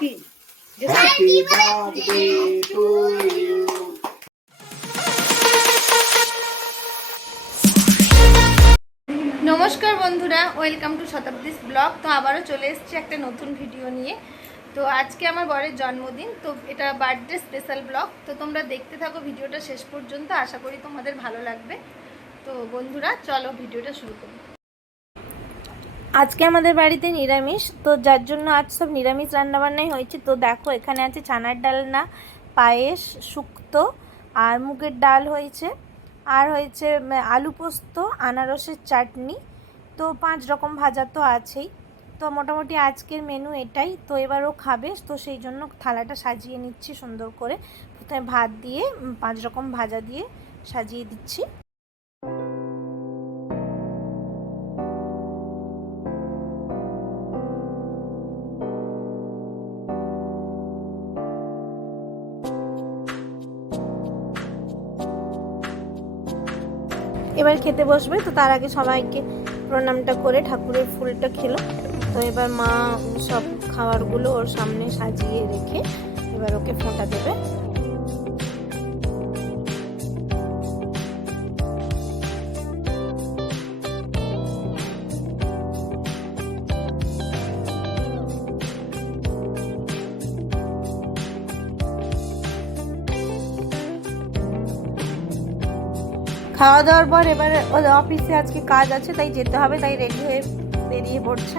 কি happy birthday to you নমস্কার বন্ধুরা ওয়েলকাম টু শতাব্দীস ব্লগ তো আবারও চলে এসেছি একটা নতুন ভিডিও নিয়ে। তো আজকে আমার বরের জন্মদিন তো এটা বার্থডে স্পেশাল ব্লগ তো তোমরা দেখতে থাকো ভিডিওটা শেষ পর্যন্ত আশা করি তোমাদের ভালো লাগবে। তো বন্ধুরা চলো ভিডিওটা শুরু করি। আজকে আমাদের বাড়িতে নিরামিষ, তো যার জন্য আজ সব নিরামিষ রান্নাবান্নাই হয়েছে। তো দেখো, এখানে আছে চানার ডালনা, পায়েস, শুক্তো আর মুগের ডাল হয়েছে। আর হয়েছে আলু পোস্ত, আনারসের চাটনি। তো পাঁচ রকম ভাজা তো আছেই। তো মোটামুটি আজকের মেনু এটাই। তো এবার ও খাবে, তো সেই জন্য থালাটা সাজিয়ে নিচ্ছি সুন্দর করে। প্রথমে ভাত দিয়ে পাঁচ রকম ভাজা দিয়ে সাজিয়ে দিচ্ছি। এবার খেতে বসবে, তো তার আগে সবাইকে প্রণামটা করে ঠাকুরের ফুলটা খেলো। তো এবার মা সব খাবারগুলো ওর সামনে সাজিয়ে রেখে এবার ওকে ফোঁটা দেবে। খাওয়া দাওয়ার পর এবার ওদের অফিসে আজকে কাজ আছে, তাই যেতে হবে, তাই রেডি হয়ে বেরিয়ে পড়ছে।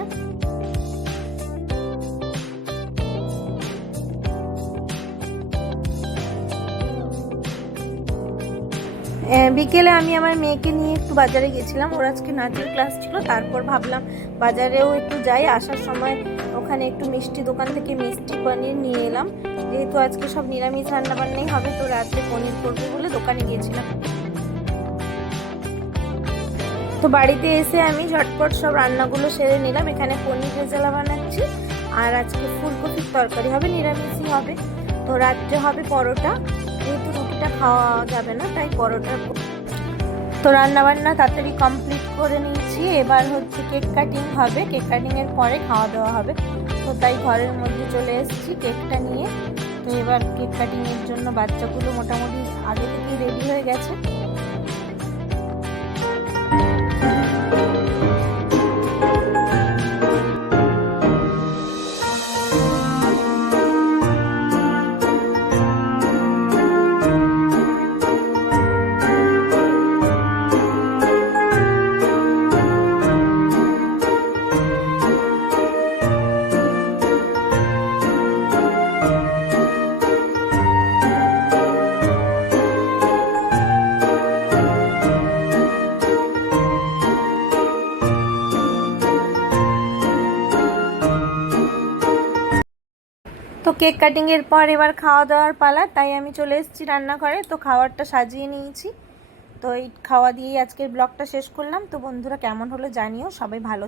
বিকেলে আমি আমার মেয়েকে নিয়ে একটু বাজারে গেছিলাম। ওর আজকে নাচের ক্লাস ছিল, তারপর ভাবলাম বাজারেও একটু যাই। আসার সময় ওখানে একটু মিষ্টি দোকান থেকে মিষ্টি পনির নিয়ে এলাম। যেহেতু আজকে সব নিরামিষ রান্নাবান্নাই হবে, তো রাত্রে পনির করব বলে দোকানে গিয়েছিলাম। তো বাড়িতে এসে আমি ঝটপট সব রান্নাগুলো সেরে নিলাম। এখানে পনির ভেজালা বানাচ্ছি আর আজকে ফুলকপির তরকারি হবে, নিরামিষই হবে। তো রাত্রে হবে পরোটা। যেহেতু রুটিটা খাওয়া যাবে না, তাই পরোটা তো রান্না বান্না তাড়াতাড়ি কমপ্লিট করে নিয়েছি। এবার হচ্ছে কেক কাটিং হবে। কেক কাটিং এর পরে খাওয়া দাওয়া হবে। তো তাই ঘরের মধ্যে চলে এসেছি কেকটা নিয়ে। তো এবার কেক কাটিং এর জন্য বাচ্চাগুলো মোটামুটি আগে থেকেই রেডি হয়ে গেছে। তো কেক কাটিংয়ের পর এবার খাওয়া দাওয়ার পালা, তাই আমি চলে এসেছি রান্নাঘরে। তো খাবারটা সাজিয়ে নিয়েছি। তো এই খাওয়া দিয়েই আজকের ব্লগটা শেষ করলাম। তো বন্ধুরা কেমন হলো জানিও, সবাই ভালো